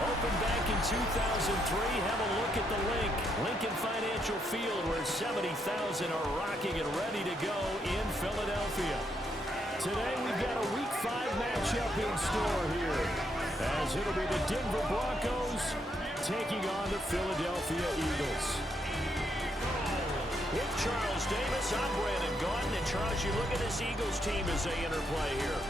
Opened back in 2003. Have a look at the link. Lincoln Financial Field, where 70,000 are rocking and ready to go in Philadelphia. Today we've got a Week 5 matchup in store here, as it'll be the Denver Broncos taking on the Philadelphia Eagles. With Charles Davis, I'm Brandon Gaudin. And Charles, you look at this Eagles team as they interplay here.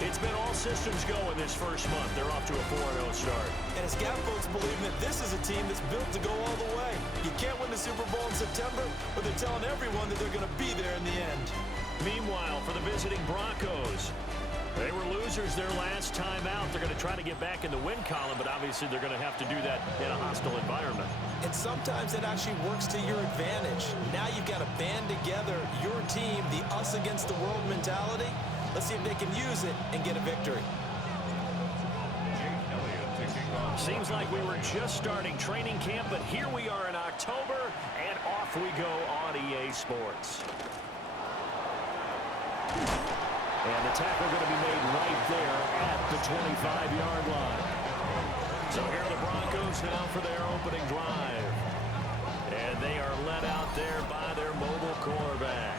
It's been all systems go in this first month. They're off to a 4-0 start. And it's got folks believing that this is a team that's built to go all the way. You can't win the Super Bowl in September, but they're telling everyone that they're going to be there in the end. Meanwhile, for the visiting Broncos, they were losers their last time out. They're going to try to get back in the win column, but obviously they're going to have to do that in a hostile environment. And sometimes it actually works to your advantage. Now you've got to band together your team, the us against the world mentality. Let's see if they can use it and get a victory. Seems like we were just starting training camp, but here we are in October, and off we go on EA Sports. And the tackle going to be made right there at the 25-yard line. So here are the Broncos now for their opening drive. And they are led out there by their mobile quarterback.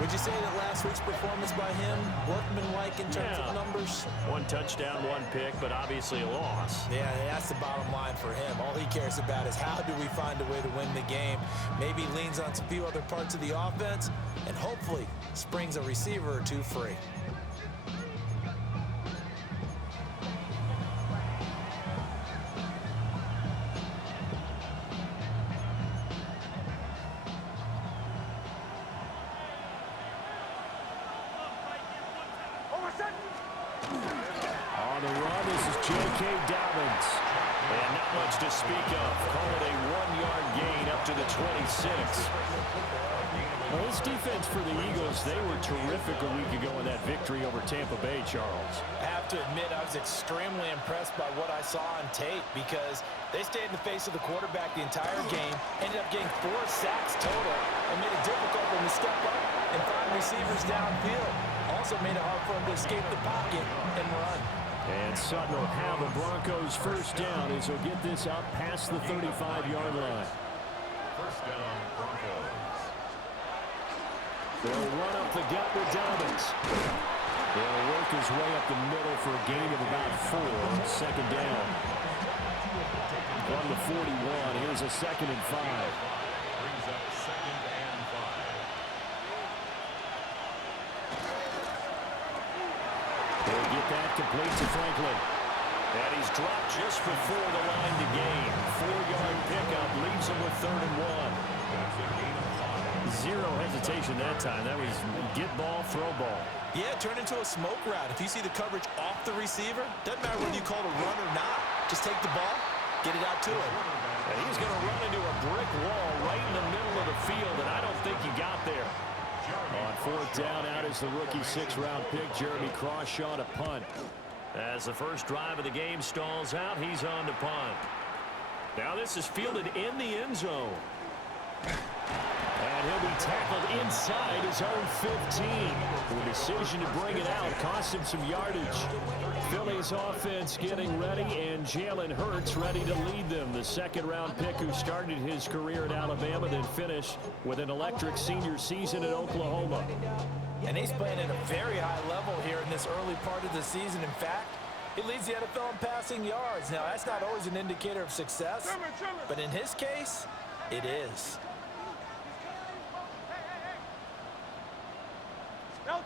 Would you say that last week's performance by him, workmanlike in terms of numbers? One touchdown, one pick, but obviously a loss. Yeah, that's the bottom line for him. All he cares about is how do we find a way to win the game. Maybe leans on some few other parts of the offense, and hopefully springs a receiver or two free. On the run, this is J.K. Dobbins. And not much to speak of. Call it a 1-yard gain up to the 26. Well, this defense for the Eagles, they were terrific a week ago in that victory over Tampa Bay, Charles. I have to admit, I was extremely impressed by what I saw on tape because they stayed in the face of the quarterback the entire game, ended up getting 4 sacks total, and made it difficult for him to step up and find receivers downfield. Also made it hard for him to escape the pocket and run. And Sutton will have a Broncos first down as he'll get this up past the 35-yard line. First down, Broncos. They'll run up the gut with Dobbins. They'll work his way up the middle for a gain of about 4. Second down. From the 41, here's a 2nd and 5. Brings up 2nd and 5. They'll get that complete to Franklin. And he's dropped just before the line to gain. 4-yard pickup leaves him with 3rd and 1. That's a gain of 5. Zero hesitation that time. That was get ball, throw ball. Yeah, turn into a smoke route. If you see the coverage off the receiver, doesn't matter whether you call it a run or not. Just take the ball, get it out to him. And he's going to run into a brick wall right in the middle of the field, and I don't think he got there. On 4th down, out is the rookie 6th-round pick, Jeremy Crawshaw, to punt. As the first drive of the game stalls out, he's on to punt. Now this is fielded in the end zone. And he'll be tackled inside his own 15. The decision to bring it out cost him some yardage. Philly's offense getting ready, and Jalen Hurts ready to lead them. The 2nd-round pick who started his career at Alabama, then finished with an electric senior season at Oklahoma. And he's playing at a very high level here in this early part of the season. In fact, he leads the NFL in passing yards. Now, that's not always an indicator of success, but in his case, it is. On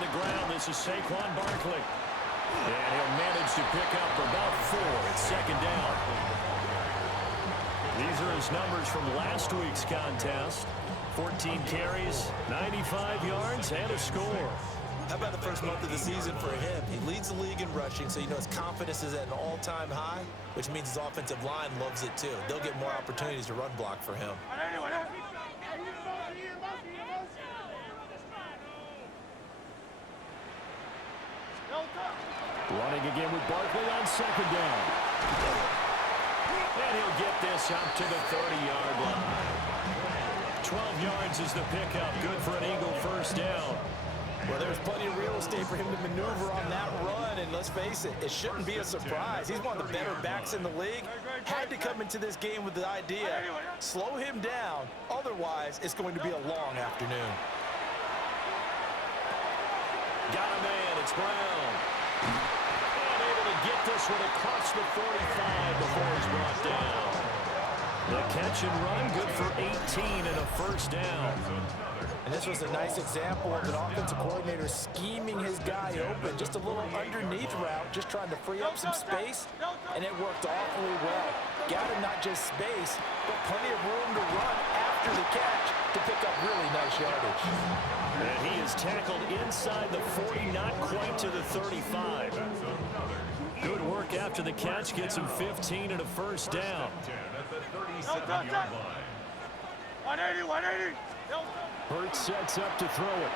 the ground, this is Saquon Barkley. And he'll manage to pick up about 4. It's 2nd down. These are his numbers from last week's contest. 14 carries, 95 yards, and a score. How about the first month of the season for him? He leads the league in rushing, so you know his confidence is at an all-time high, which means his offensive line loves it too. They'll get more opportunities to run block for him. Running again with Barkley on 2nd down. And he'll get this up to the 30-yard line. 12 yards is the pickup. Good for an Eagle first down. Well, there's plenty of real estate for him to maneuver on that run, and let's face it, it shouldn't be a surprise. He's one of the better backs in the league. Had to come into this game with the idea, slow him down, otherwise it's going to be a long afternoon. Got a man, it's Brown. And able to get this one across the 45 before he's brought down. The catch and run, good for 18 and a first down. And this was a nice example of an offensive coordinator scheming his guy open. Just a little underneath route, just trying to free up some space, and it worked awfully well. Got him not just space, but plenty of room to run after the catch to pick up really nice yardage. And he is tackled inside the 40, not quite to the 35. Good work after the catch, gets him 15 and a first down. At the 37-yard line. 180. Hurts sets up to throw it.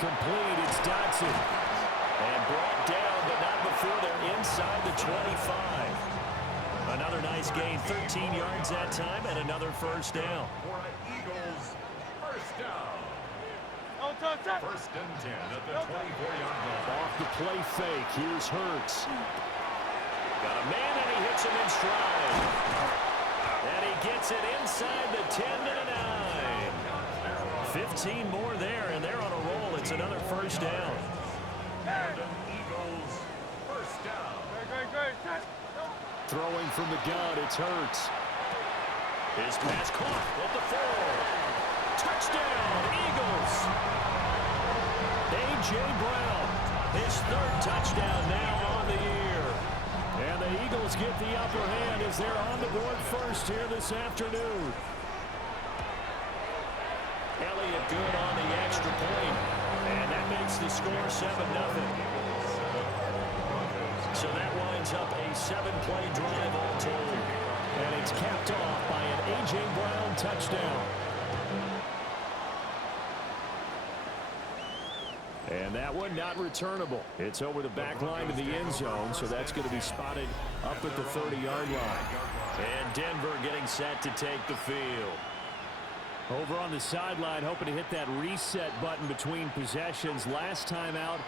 Complete, it's Dotson. And brought down, but not before they're inside the 25. Another nice gain, 13 yards that time, and another first down. For an Eagles first down. First and 10 at the 24-yard line. Off the play fake, here's Hurts. Got a man, and he hits him in stride. And he gets it inside the 10 to the 9. 15 more there, and they're on a roll. It's another first down. And an Eagles first down. Throwing from the gun, it's Hurts. His pass caught at the 4. Touchdown, Eagles. A.J. Brown, his third touchdown now on the year. And the Eagles get the upper hand as they're on the board first here this afternoon. Elliott good on the extra point. And that makes the score 7-0. So that winds up a 7-play drive all told. And it's capped off by an A.J. Brown touchdown. And that one not returnable. It's over the back line to the end zone, so that's going to be spotted up at the 30-yard line. And Denver getting set to take the field. Over on the sideline, hoping to hit that reset button between possessions. Last time out,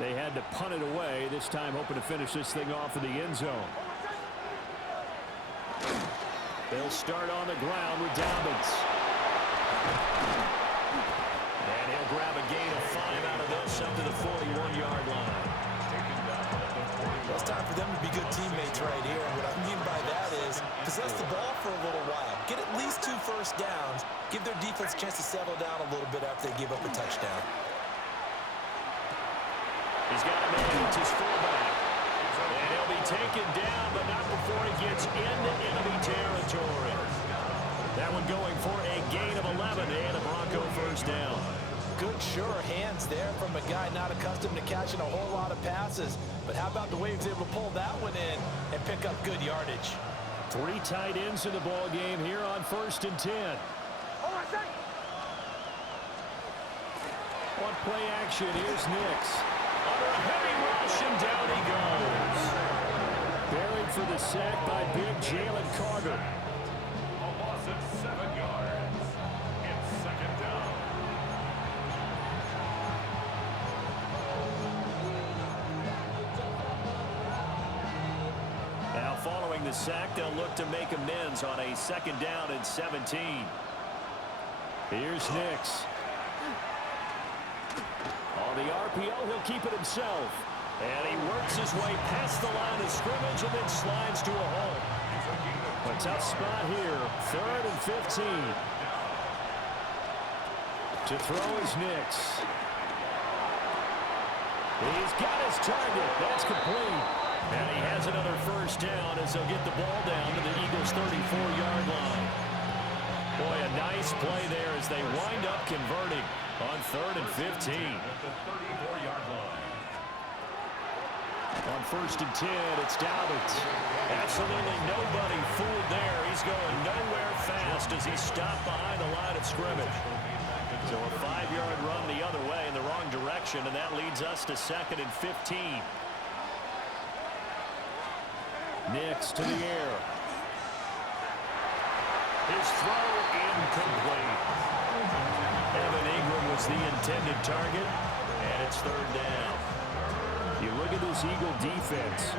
they had to punt it away. This time, hoping to finish this thing off in the end zone. They'll start on the ground with Dobbins. And he'll grab a gain of 5 out of this up to the 41-yard line. Well, it's time for them to be good teammates right here. And what I mean by that is possess the ball for a little while. Get at least 2 first downs. Give their defense a chance to settle down a little bit after they give up a touchdown. He's got a man. It's his fullback. And he'll be taken down, but not before he gets into enemy territory. That one going for a gain of 11 and a Bronco first down. Good, sure hands there from a guy not accustomed to catching a whole lot of passes. But how about the way he was able to pull that one in and pick up good yardage? 3 tight ends in the ball game here on 1st and 10. On play action, here's Nix. Under a heavy rush, and down he goes. Buried for the sack by big Jalen Carter. A loss of 7 yards. It's second down. Now following the sack, they'll look to make amends on a 2nd down and 17. Here's Nix. On the RPO, he'll keep it himself. And he works his way past the line of scrimmage and then slides to a hole. A tough spot here. 3rd and 15. To throw is Nix. He's got his target. That's complete. And he has another first down as they'll get the ball down to the Eagles' 34-yard line. Boy, a nice play there as they wind up converting on 3rd and 15. At the 34-yard line. On 1st and 10, it's Dobbins. Absolutely nobody fooled there. He's going nowhere fast as he stopped behind the line of scrimmage. So a 5-yard run the other way in the wrong direction, and that leads us to 2nd and 15. Nix to the air. His throw incomplete. Evan Ingram with was the intended target, and it's third down. You look at this Eagle defense.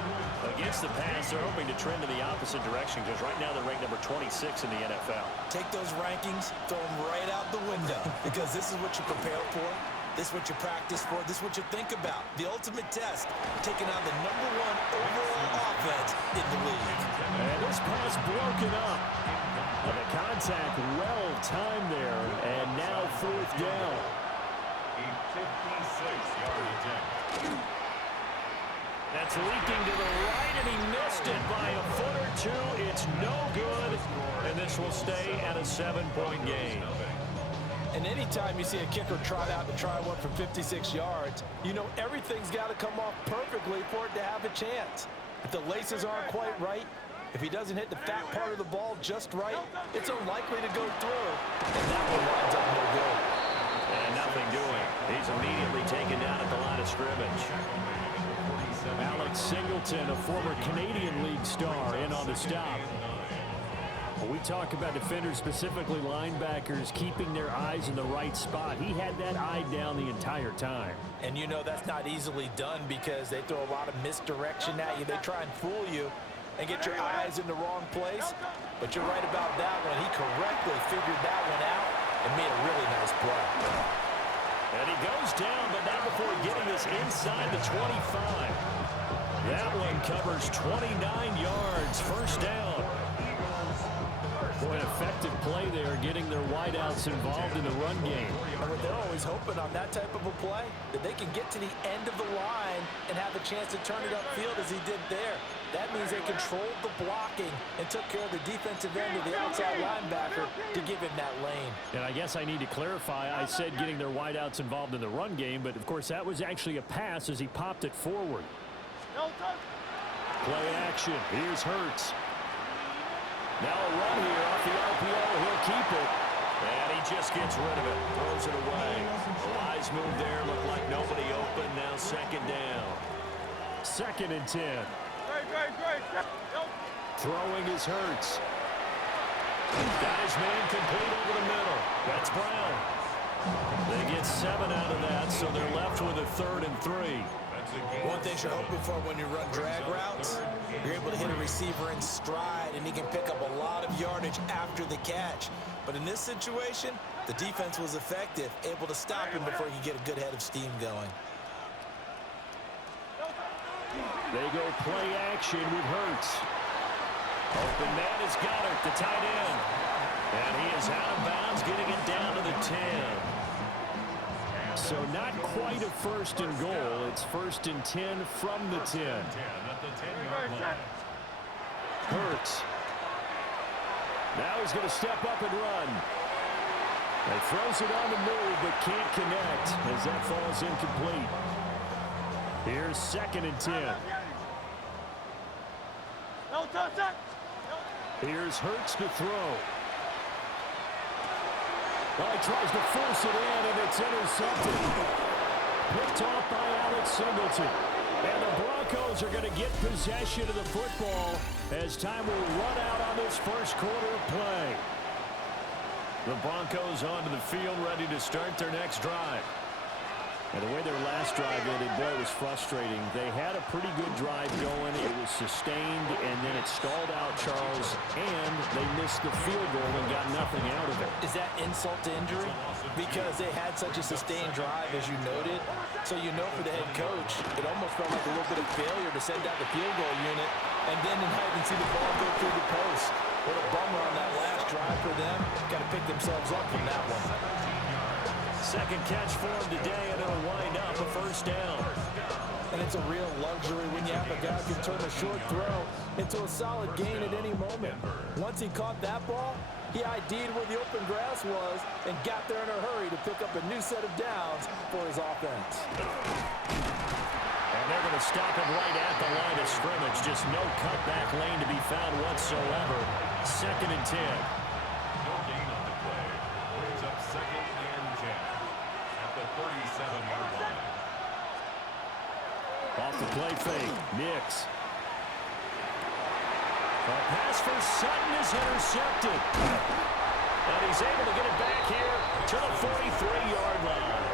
Against the pass, they're hoping to trend in the opposite direction because right now they're ranked number 26 in the NFL. Take those rankings, throw them right out the window because this is what you prepare for. This is what you practice for. This is what you think about. The ultimate test, taking on the #1 overall offense in the league. And this pass broken up. And the contact well timed there, and now fourth down. A 56-yard attempt. That's leaking to the right, and he missed it by a foot or two. It's no good, and this will stay at a 7-point game. And anytime you see a kicker trot out to try one from 56 yards, you know everything's got to come off perfectly for it to have a chance. If the laces aren't quite right, if he doesn't hit the fat part of the ball just right, it's unlikely to go through. And that one winds up no good. And nothing doing. He's immediately taken down at the line of scrimmage. Alex Singleton, a former Canadian League star, in on the stop. When we talk about defenders, specifically linebackers, keeping their eyes in the right spot, he had that eye down the entire time. And you know that's not easily done because they throw a lot of misdirection at you. They try and fool you and get your eyes in the wrong place. But you're right about that one. He correctly figured that one out and made a really nice play. And he goes down, but not before getting this inside the 25. That one covers 29 yards. First down. Boy, an effective play there, getting their wideouts involved in the run game. And what they're always hoping on that type of a play, that they can get to the end of the line and have a chance to turn it upfield as he did there. That means they controlled the blocking and took care of the defensive end of the outside linebacker to give him that lane. And I guess I need to clarify, I said getting their wideouts involved in the run game, but of course that was actually a pass as he popped it forward. Play action. Here's Hurts. Now a run here off the RPO. He'll keep it. And he just gets rid of it. Throws it away. The wise move there. Looked like nobody open. Now second down. 2nd and 10. Throwing is Hurts. Got his man complete over the middle. That's Brown. They get 7 out of that, so they're left with a 3rd and 3. One thing you're hoping for when you run drag routes, you're able to hit a receiver in stride, and he can pick up a lot of yardage after the catch. But in this situation, the defense was effective, able to stop him before he could get a good head of steam going. They go play action with Hurts. Open man is Goddard, the tight end. And he is out of bounds, getting it down to the 10. So not quite a 1st and goal. It's 1st and 10 from the 10. Hurts. Now he's going to step up and run. He throws it on the move, but can't connect as that falls incomplete. Here's 2nd and 10. Here's Hurts to throw. Well, he tries to force it in, and it's intercepted. Picked off by Alex Singleton. And the Broncos are going to get possession of the football as time will run out on this first quarter of play. The Broncos onto the field, ready to start their next drive. And the way their last drive ended, boy, it was frustrating. They had a pretty good drive going. It was sustained, and then it stalled out, Charles, and they missed the field goal and got nothing out of it. Is that insult to injury? Because they had such a sustained drive, as you noted. So you know for the head coach, it almost felt like a little bit of failure to send out the field goal unit, and then tonight and see the ball go through the post. What a bummer on that last drive for them. Got to pick themselves up from that one. Second catch for him today, and it'll wind up a first down. And it's a real luxury when you have a guy who can turn a short throw into a solid gain at any moment. Once he caught that ball, he ID'd where the open grass was and got there in a hurry to pick up a new set of downs for his offense. And they're going to stop him right at the line of scrimmage. Just no cutback lane to be found whatsoever. 2nd and 10. No gain on the play. Brings up 2nd and 10 at the 37-yard line. Off the play fake. Nix. A pass for Sutton is intercepted. And he's able to get it back here to the 43-yard line.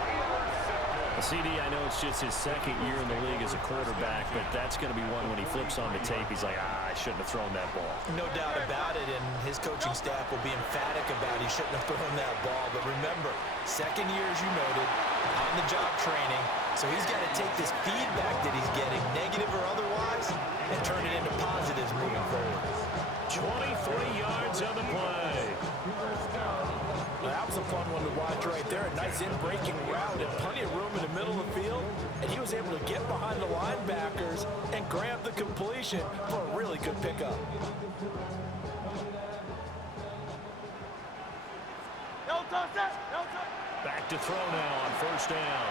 CD, I know it's just his second year in the league as a quarterback, but that's going to be one when he flips on the tape, he's like, I shouldn't have thrown that ball. No doubt about it, and his coaching staff will be emphatic about he shouldn't have thrown that ball. But remember, second year, as you noted, on-the-job training, so he's got to take this feedback that he's getting, negative or otherwise, and turn it into positives moving forward. 23 yards on the play. Well, that was a fun one to watch right there. A nice in-breaking route and plenty of room in the middle of the field. And he was able to get behind the linebackers and grab the completion for a really good pickup. Back to throw now on first down.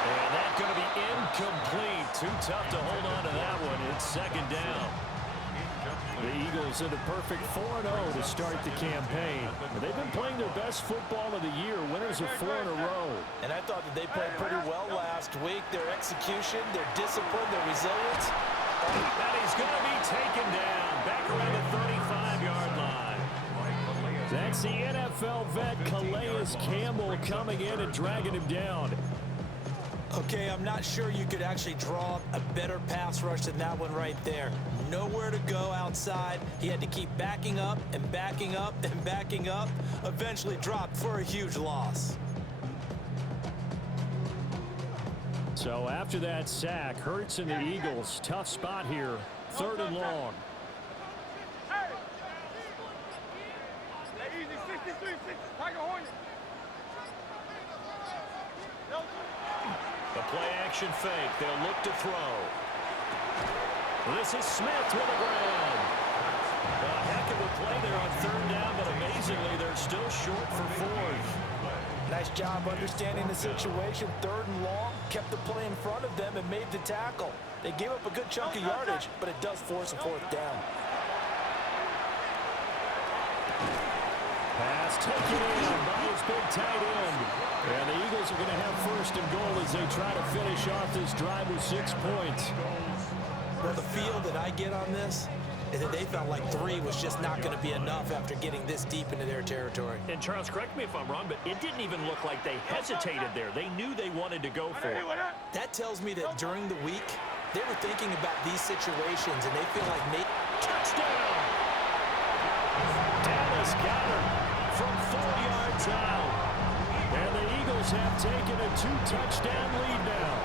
And that's going to be incomplete. Too tough to hold on to that one. It's second down. The Eagles in a perfect 4-0 to start the campaign. They've been playing their best football of the year. Winners of 4 in a row. And I thought that they played pretty well last week. Their execution, their discipline, their resilience. And he's going to be taken down. Back around the 35-yard line. That's the NFL vet Calais Campbell coming in and dragging him down. Okay, I'm not sure you could actually draw a better pass rush than that one right there. Nowhere to go outside. He had to keep backing up and backing up and backing up. Eventually dropped for a huge loss. So after that sack, Hurts and the Eagles, tough spot here. 3rd and long. The play-action fake. They'll look to throw. This is Smith with the ground. A heck of a play there on 3rd down, but amazingly, they're still short for 4th. Nice job understanding the situation. 3rd and long, kept the play in front of them and made the tackle. They gave up a good chunk of yardage, but it does force a 4th down. Pass taken in by his big tight end. And the Eagles are going to have 1st and goal as they try to finish off this drive with 6 points. Well, the feel that I get on this is that they felt like 3 was just not going to be enough after getting this deep into their territory. And Charles, correct me if I'm wrong, but it didn't even look like they hesitated there. They knew they wanted to go for it. That tells me that during the week, they were thinking about these situations, and they feel like maybe... Touchdown! Dallas Goedert from 4 yards out. And the Eagles have taken a 2-touchdown lead now.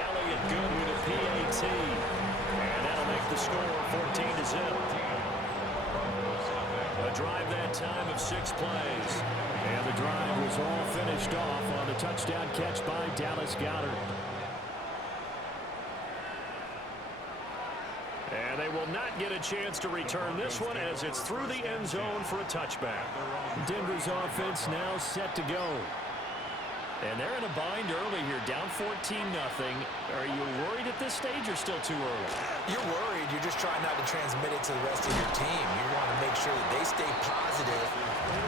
Elliott good with a PAT. And that'll make the score 14-0. A drive that time of 6 plays. And the drive was all finished off on the touchdown catch by Dallas Goedert. And they will not get a chance to return this one as it's through the end zone for a touchback. Denver's offense now set to go. And they're in a bind early here, down 14-0. Are you worried at this stage or still too early? You're worried. You're just trying not to transmit it to the rest of your team. You want to make sure that they stay positive.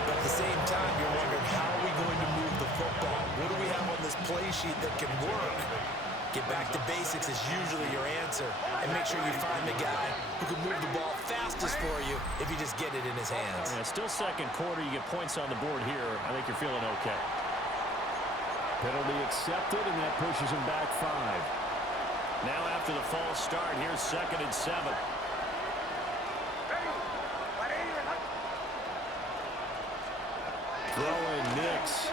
But at the same time, you're wondering, how are we going to move the football? What do we have on this play sheet that can work? Get back to basics is usually your answer. And make sure you find the guy who can move the ball fastest for you if you just get it in his hands. Yeah, still second quarter. You get points on the board here. I think you're feeling okay. Penalty accepted, and that pushes him back 5. Now after the false start, here's 2nd and 7. Throwing Nix.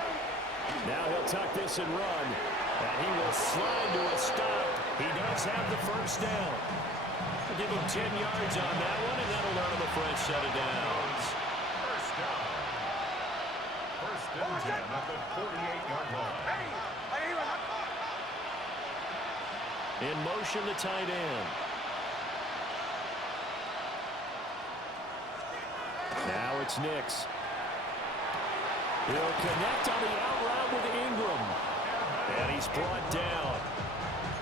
Now he'll tuck this and run. And he will slide to a stop. He does have the 1st down. We'll give him 10 yards on that one, and that'll earn him a fresh set of downs. 1st down. 1st and 10 at the 48-yard line. In motion, the tight end. Now it's Nix. He'll connect on the out route with Ingram. And he's brought down.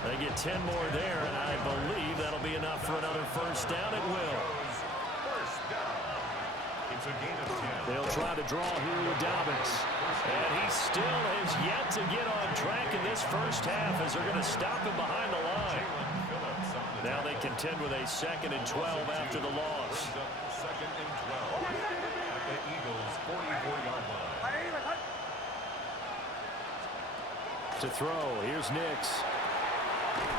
They get 10 more there, and I believe that'll be enough for another 1st down. It will. 1st down. It's a gain of 10. They'll try to draw here with Dobbins. And he still has yet to get on track in this 1st half as they're going to stop him behind the line. Phillips on the Now they contend with a 2nd and 12 after the loss. Second and 12 at the Eagles' 44-yard line. To throw, here's Nix.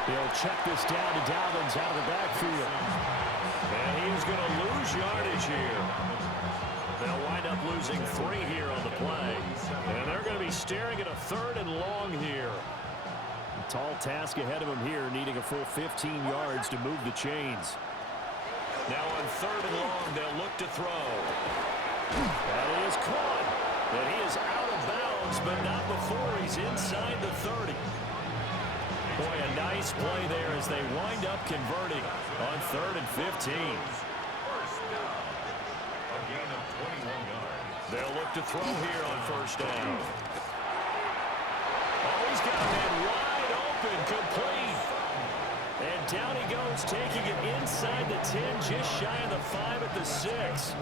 He'll check this down to Dobbins out of the backfield. And he's going to lose yardage here. They'll wind up losing 3 here on the play. And they're going to be staring at a 3rd and long here. A tall task ahead of him here, needing a full 15 yards to move the chains. Now on 3rd and long, they'll look to throw. That is caught. And he is out of bounds, but not before he's inside the 30. Boy, a nice play there as they wind up converting on 3rd and 15. First down. A gain of 21 yards. They'll look to throw here on 1st down. Oh, he's got a man wide open, complete. And down he goes, taking it inside the 10, just shy of the 5 at the 6.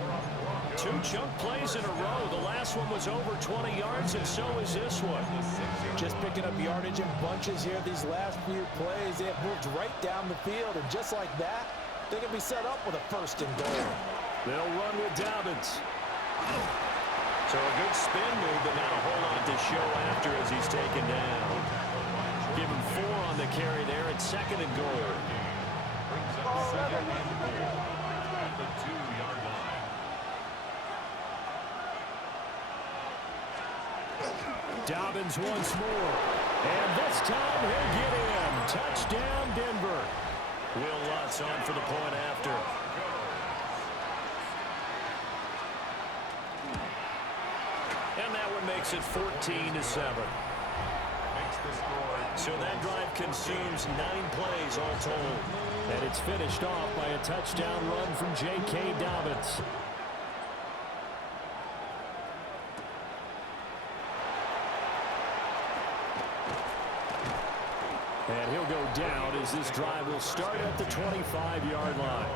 2 chunk plays in a row. The last one was over 20 yards, and so is this one. Just picking up yardage in bunches here. These last few plays, they have moved right down the field, and just like that, they can be set up with a 1st and goal. They'll run with Dobbins. So a good spin move, but not a whole lot to show after as he's taken down. Give him 4 on the carry there at 2nd and goal. Brings up 2nd and goal at the 2-yard line. Dobbins once more. And this time he'll get in. Touchdown, Denver. Will Lutz on for the point after. And that one makes it 14-7. So that drive consumes 9 plays all told. And it's finished off by a touchdown run from J.K. Dobbins. And he'll go down as this drive will start at the 25-yard line.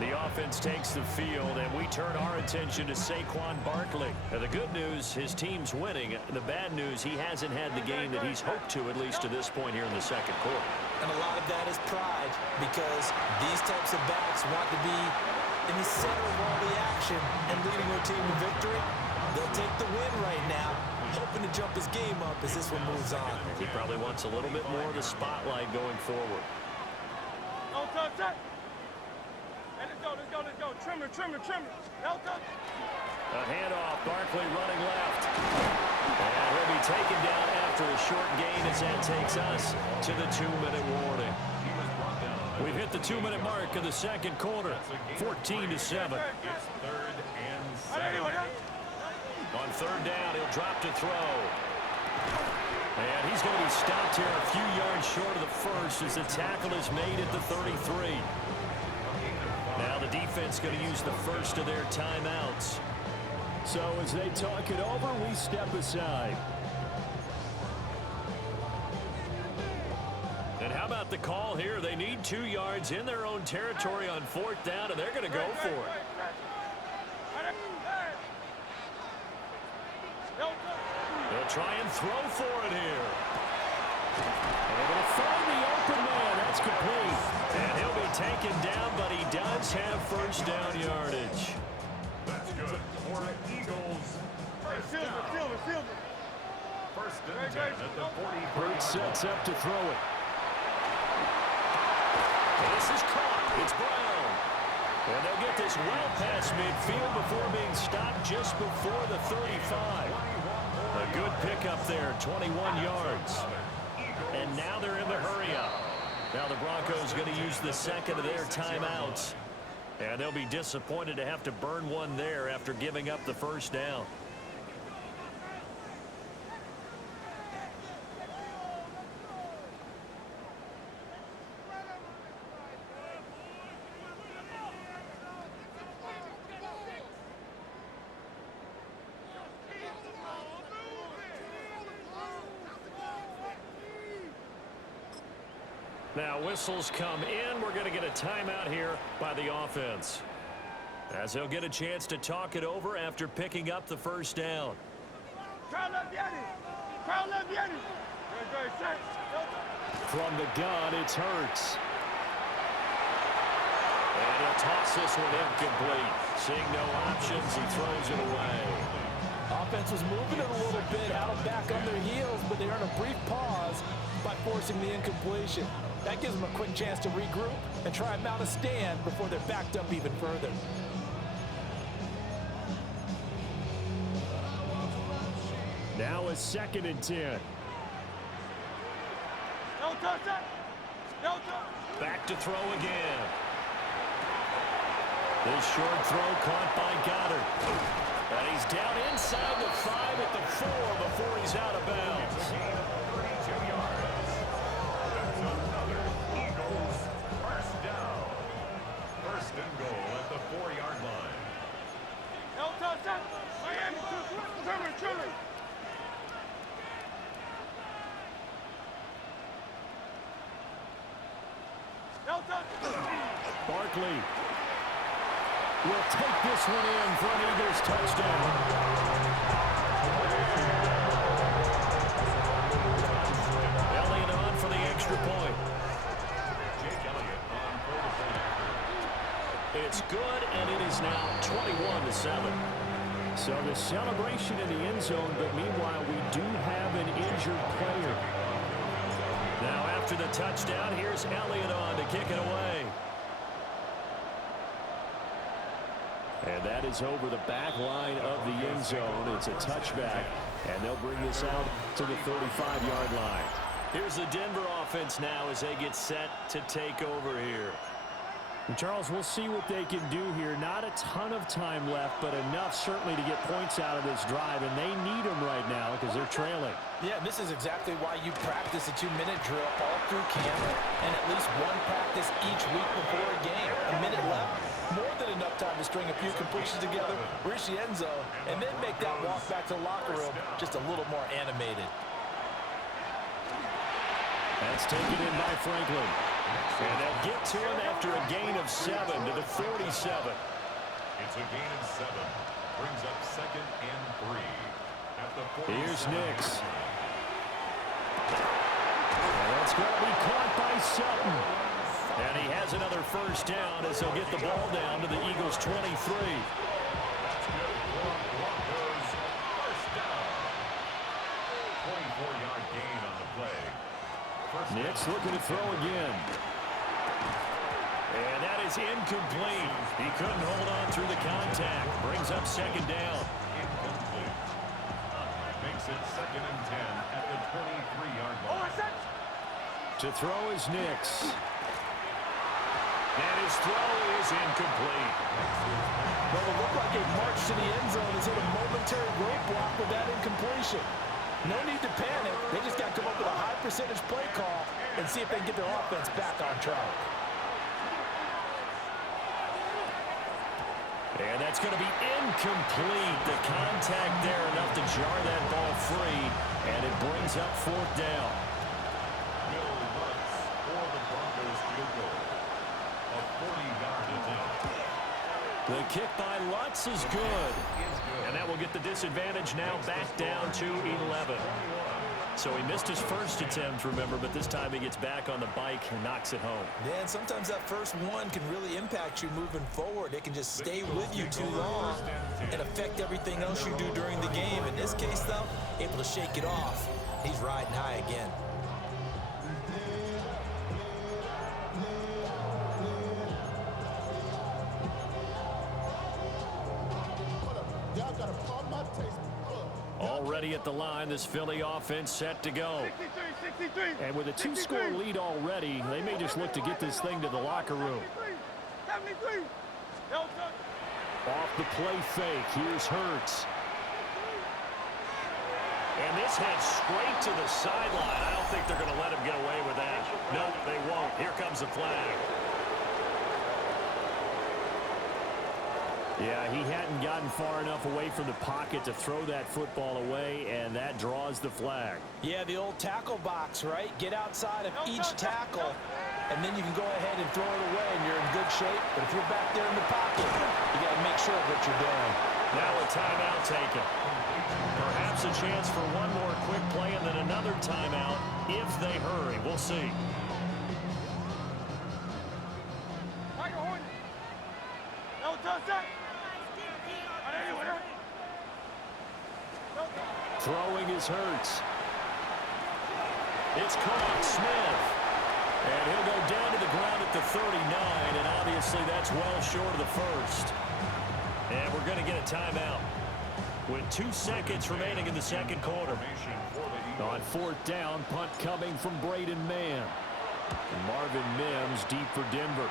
The offense takes the field, and we turn our attention to Saquon Barkley. Now, the good news, his team's winning. The bad news, he hasn't had the game that he's hoped to, at least to this point here in the 2nd quarter. And a lot of that is pride, because these types of backs want to be in the center of all the action and leading their team to victory. They'll take the win right now, hoping to jump his game up as this one moves on. He probably wants a little bit more of the spotlight going forward. No touch that. Hey, let's go. Trimmer. No touch. A handoff, Barkley running left. And he'll be taken down after a short gain as that takes us to the 2-minute warning. We've hit the 2-minute mark of the 2nd quarter, 14-7. It's 3rd and 7. On 3rd down, he'll drop to throw. And he's going to be stopped here a few yards short of the 1st as the tackle is made at the 33. Now the defense going to use the 1st of their timeouts. So as they talk it over, we step aside. And how about the call here? They need 2 yards in their own territory on 4th down, and they're going to go for it. They'll try and throw for it here. And they'll find the open man. That's complete. And he'll be taken down, but he does have 1st down yardage. That's good for the Eagles. First down. 1st and 10 at the 44. Hurts sets up to throw it. This is caught. It's Brown. And they'll get this well past midfield before being stopped just before the 35. A good pickup there, 21 yards. And now they're in the hurry-up. Now the Broncos going to use the 2nd of their timeouts. And they'll be disappointed to have to burn one there after giving up the 1st down. Now whistles come in. We're going to get a timeout here by the offense, as they'll get a chance to talk it over after picking up the 1st down. Crowd left, From the gun, it's Hurts. And he'll toss this one incomplete. Seeing no options, he throws it away. Offense was moving it a little bit, had them back on their heels, but they earned a brief pause by forcing the incompletion. That gives them a quick chance to regroup and try and mount a stand before they're backed up even further. Now a 2nd and 10. No touch that. No touch. Back to throw again. This short throw caught by Goddard. And he's down inside the 5 at the 4 before he's out of bounds. It's a gain of 32 yards. That's another Eagles first down. First and goal at the 4-yard line. No touch that. Miami, trimmer. No touch. Barkley will take this one in for an Eagles touchdown. Elliott on for the extra point. Jake Elliott on for the point. It's good, and it is now 21-7. So the celebration in the end zone, but meanwhile we do have an injured player. Now after the touchdown, here's Elliott on to kick it away. And that is over the back line of the end zone. It's a touchback, and they'll bring this out to the 35-yard line. Here's the Denver offense now as they get set to take over here. And Charles, we'll see what they can do here. Not a ton of time left, but enough certainly to get points out of this drive, and they need them right now because they're trailing. Yeah, and this is exactly why you practice a 2-minute drill all through camp and at least one practice each week before a game. A minute left, more than enough time to string a few completions together, reach the end zone, and then make that walk back to the locker room just a little more animated. That's taken in by Franklin. And they'll get to him after a gain of 7 to the 47. It's a gain of 7. Brings up 2nd and 3. At the 47. Here's Nix. And that's going to be caught by Sutton. And he has another first down as he'll get the ball down to the Eagles' 23. That's good for Broncos. First down. 24-yard gain on the play. Nix looking to throw again. And that is incomplete. He couldn't hold on through the contact. Brings up 2nd down. Incomplete. Makes it 2nd and 10 at the 23-yard line. To throw is Nix. And his throw is incomplete. Well, it looked like a march to the end zone is hit a momentary roadblock with that incompletion. No need to panic. They just got to come up with a high percentage play call and see if they can get their offense back on track. And that's going to be incomplete. The contact there enough to jar that ball free. And it brings up 4th down. Bill Lutz for the Broncos field goal. A 40-yard attempt. The kick by Lutz is good. And that will get the disadvantage now back down to 11. So he missed his first attempt, remember, but this time he gets back on the bike and knocks it home. Yeah, and sometimes that first one can really impact you moving forward. It can just stay with you too long and affect everything else you do during the game. In this case, though, able to shake it off. He's riding high again. Already at the line, this Philly offense set to go. 63. And with a 2-score lead already, they may just look to get this thing to the locker room. 73. No touch. Off the play fake, here's Hurts. And this heads straight to the sideline. I don't think they're going to let him get away with that. No, they won't. Here comes the flag. Yeah, he hadn't gotten far enough away from the pocket to throw that football away, and that draws the flag. Yeah, the old tackle box, right? Get outside of each tackle, and then you can go ahead and throw it away, and you're in good shape. But if you're back there in the pocket, you got to make sure of what you're doing. Now a timeout taken. Perhaps a chance for one more quick play and then another timeout if they hurry. We'll see. is Hurts. It's caught. Smith. And he'll go down to the ground at the 39, and obviously that's well short of the first. And we're going to get a timeout with 2 seconds remaining in the second quarter. On fourth down, punt coming from Braden Mann. And Marvin Mims deep for Denver.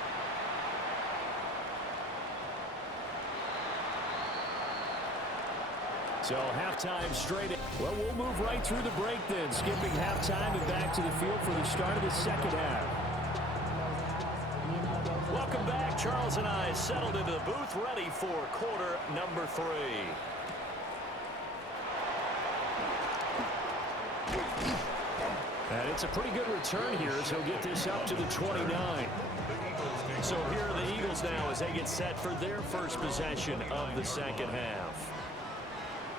So halftime straight. Well, we'll move right through the break then. Skipping halftime and back to the field for the start of the second half. Welcome back. Charles and I settled into the booth ready for quarter number 3. And it's a pretty good return here as he'll get this up to the 29. So here are the Eagles now as they get set for their first possession of the second half.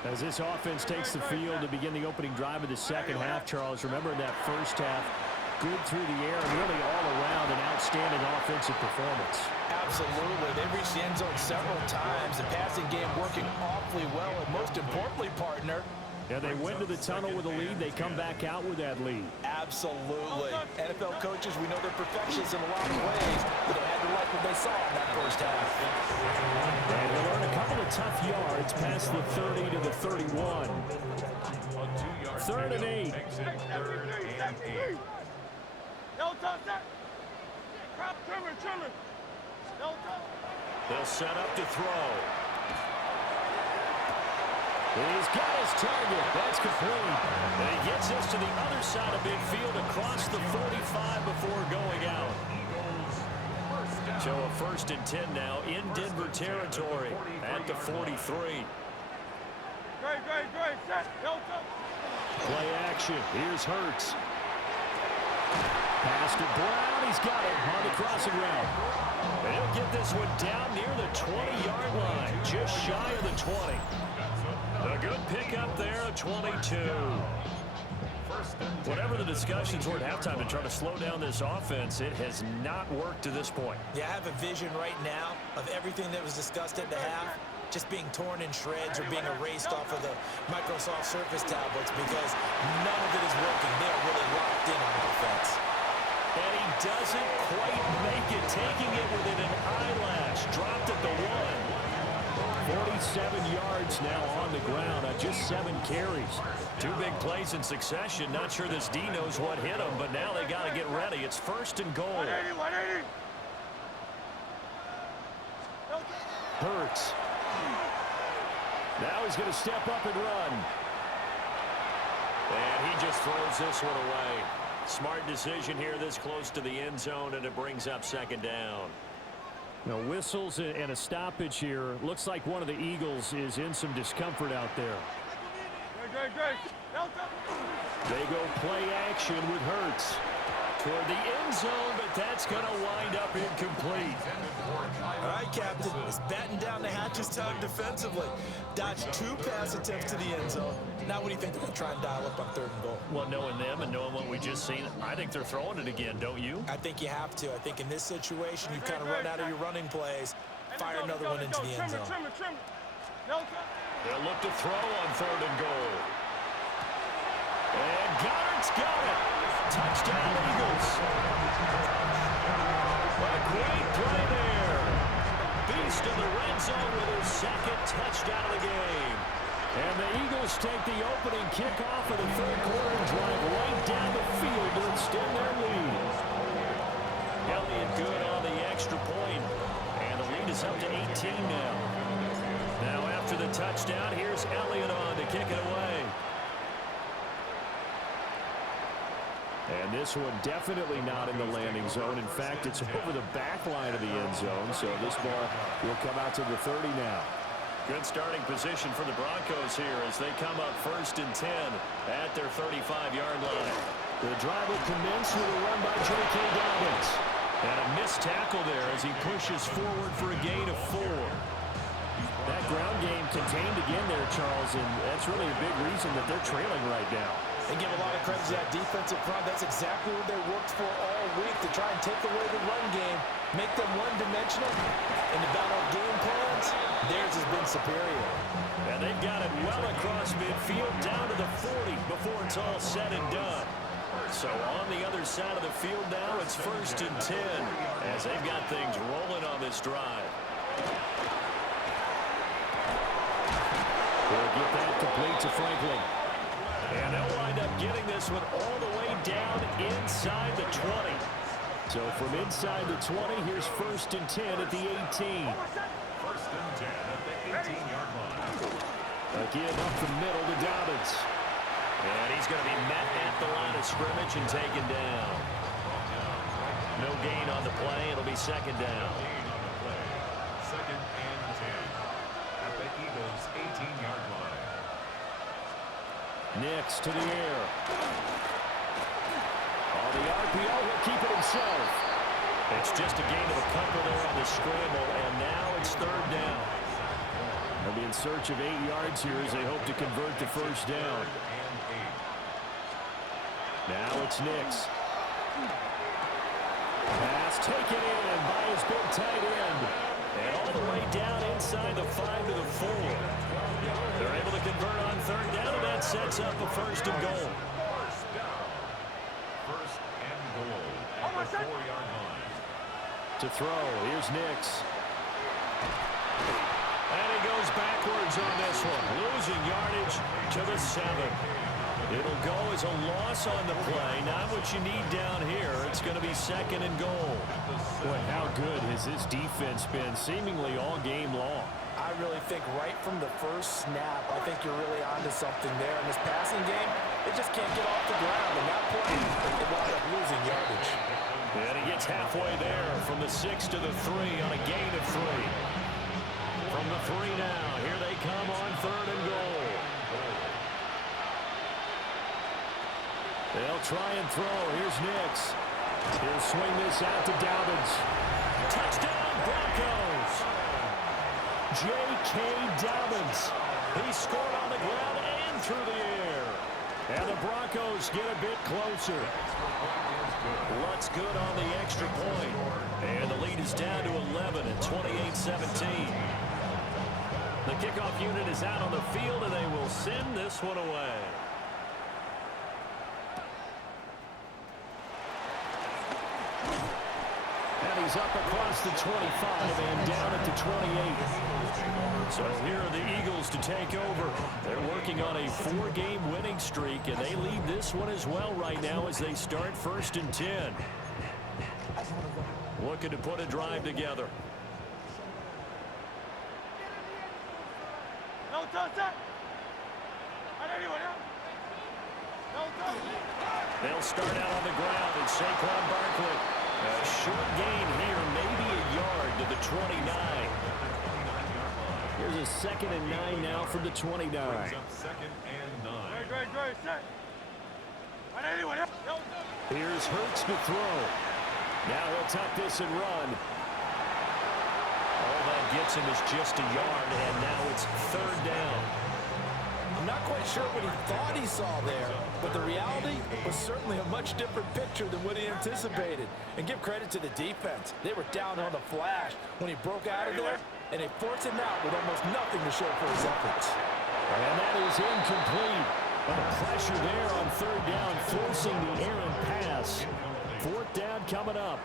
As this offense takes the field to begin the opening drive of the second half, Charles, remember in that first half, good through the air and really all around an outstanding offensive performance. Absolutely. They reached the end zone several times. The passing game working awfully well, and most importantly, partner, yeah, they went to the tunnel with a lead. They come back out with that lead. Absolutely. NFL coaches, we know they're perfectionists in a lot of ways, but they had to like what they saw in that first half. And they'll earn a couple of tough yards past the 30 to the 31. 3rd and 8. They'll set up to throw. He's got his target. That's complete. And he gets us to the other side of midfield across the 45 before going out. So a 1st and 10 now in Denver territory at the 43. Play action. Here's Hurts. Pass to Brown. He's got it on the crossing route. And he'll get this one down near the 20-yard line, just shy of the 20. A good pickup there, a 22. Whatever the discussions were at halftime to try to slow down this offense, it has not worked to this point. Yeah, I have a vision right now of everything that was discussed at the half just being torn in shreds or being erased off of the Microsoft Surface tablets because none of it is working. They're really locked in on offense. And he doesn't quite make it, taking it within an eyelash. Dropped at the 1. 47 yards now on the ground on just 7 carries. 2 big plays in succession. Not sure this D knows what hit him, but now they got to get ready. It's 1st and goal. 180. Hurts. Now he's going to step up and run. And he just throws this one away. Smart decision here this close to the end zone, and it brings up 2nd down. Now whistles and a stoppage here. Looks like one of the Eagles is in some discomfort out there. They go play action with Hurts toward the end zone, but that's going to wind up incomplete. All right, Captain. It's batten down the hatches time defensively. Dodged 2 pass attempts to the end zone. Now what do you think they're going to try and dial up on 3rd and goal? Well, knowing them and knowing what we just seen, I think they're throwing it again, don't you? I think you have to. I think in this situation, you've kind of run out of your running plays. Fire another one into the end zone. They'll look to throw on 3rd and goal. And Goddard's got it. Touchdown, Eagles. What a great play there. Beast in the red zone with his 2nd touchdown of the game. And the Eagles take the opening kickoff of the 3rd quarter and drive right down the field to extend their lead. Elliott good on the extra point. And the lead is up to 18 now. Now after the touchdown, here's Elliott on to kick it away. And this one definitely not in the landing zone. In fact, it's over the back line of the end zone. So this ball will come out to the 30 now. Good starting position for the Broncos here as they come up 1st and 10 at their 35-yard line. The drive will commence with a run by J.K. Dobbins. And a missed tackle there as he pushes forward for a gain of 4. That ground game contained again there, Charles, and that's really a big reason that they're trailing right now. And give a lot of credit to that defensive front. That's exactly what they worked for all week, to try and take away the run game, make them one-dimensional. And the battle of game plans, theirs has been superior. And they've got it well across midfield, down to the 40 before it's all said and done. So on the other side of the field now, it's 1st and 10 as they've got things rolling on this drive. They'll get that complete to Franklin. And they'll wind up getting this one all the way down inside the 20. So from inside the 20, here's 1st and 10 at the 18. 1st and 10 at the 18-yard line. A give up the middle to Dobbins. And he's going to be met at the line of scrimmage and taken down. No gain on the play. It'll be 2nd down. 2nd and 10 at the Eagles' 18-yard line. Nix to the air. On the RPO, he'll keep it himself. It's just a gain of a couple there on the scramble, and now it's 3rd down. They'll be in search of 8 yards here as they hope to convert the 1st down. Now it's Nix. Pass taken in by his big tight end. And all the way down inside the 5 to the 4. They're able to convert on 3rd down, and that sets up a 1st and goal. 1st and goal at the 4-yard line. To throw, here's Nix. And he goes backwards on this one, losing yardage to the 7. It'll go as a loss on the play. Not what you need down here. It's going to be 2nd and goal. Boy, how good has this defense been seemingly all game long? I really think right from the first snap, I think you're really onto something there. In this passing game, they just can't get off the ground. And that play, they wound up losing yardage. And he gets halfway there from the 6 to the 3 on a gain of 3. From the 3 now, here they come on 3rd and goal. They'll try and throw. Here's Nix. He'll swing this out to Dobbins. Touchdown, Broncos! J.K. Dobbins. He scored on the ground and through the air. And the Broncos get a bit closer. Lutz good on the extra point. And the lead is down to 11 at 28-17. The kickoff unit is out on the field, and they will send this one away. And he's up across the 25 and down at the 28. So here are the Eagles to take over. They're working on a 4-game winning streak, and they lead this one as well right now as they start 1st and 10. Looking to put a drive together. No touch that. They'll start out on the ground, and Saquon Barkley. A short gain here, maybe a yard to the 29. Here's a 2nd and 9 now from the 29. 2nd and 9. Great, set. Here's Hurts to throw. Now he'll tuck this and run. All that gets him is just a yard, and now it's 3rd down. I'm not quite sure what he thought he saw there, but the reality was certainly a much different picture than what he anticipated. And give credit to the defense. They were down on the flash when he broke out of there, and they forced him out with almost nothing to show for his efforts. And that is incomplete. But the pressure there on 3rd down, forcing the errant pass. 4th down coming up.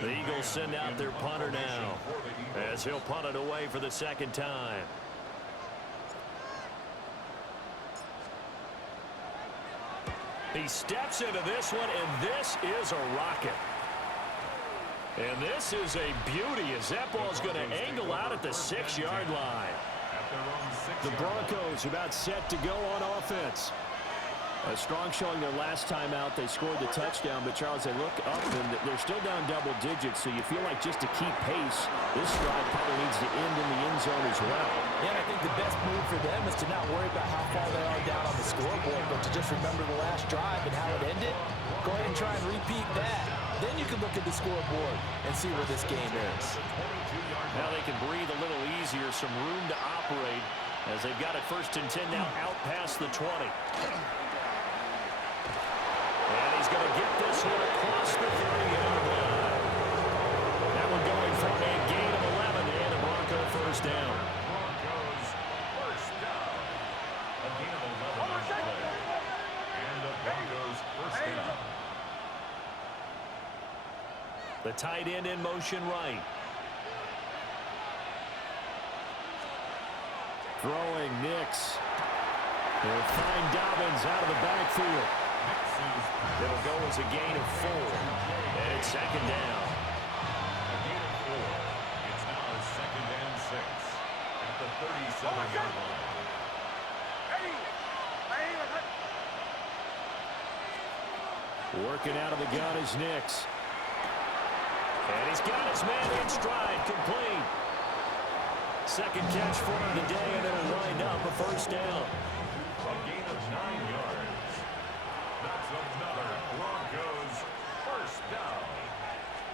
The Eagles send out their punter now, as he'll punt it away for the 2nd time. He steps into this one, and this is a rocket. And this is a beauty as that ball's going to angle out at the 6-yard line. The Broncos about set to go on offense. A strong showing their last time out. They scored the touchdown, but Charles, they look up and they're still down double digits, so you feel like just to keep pace, this drive probably needs to end in the end zone as well. Yeah, and I think the best move for them is to not worry about how far they are down on the scoreboard, but to just remember the last drive and how it ended. Go ahead and try and repeat that. Then you can look at the scoreboard and see where this game is. Now they can breathe a little easier, some room to operate as they've got it 1st and 10 now out past the 20. going to get this one across the 30-yard line. That one going for a gain of 11 and a Bronco first down. Broncos first down. A gain of 11 on the play. And the Broncos first down. The tight end in motion right. Throwing Nix. They'll find Dobbins out of the backfield. It'll go as a gain of 4. And it's second down. A gain of 4. It's now a 2nd and 6 at the 37-yard line. Working out of the gun is Nix. And he's got his man in stride, complete. Second catch for him today, and it'll wind up a first down. A gain of 9 yards. That's another Broncos first down.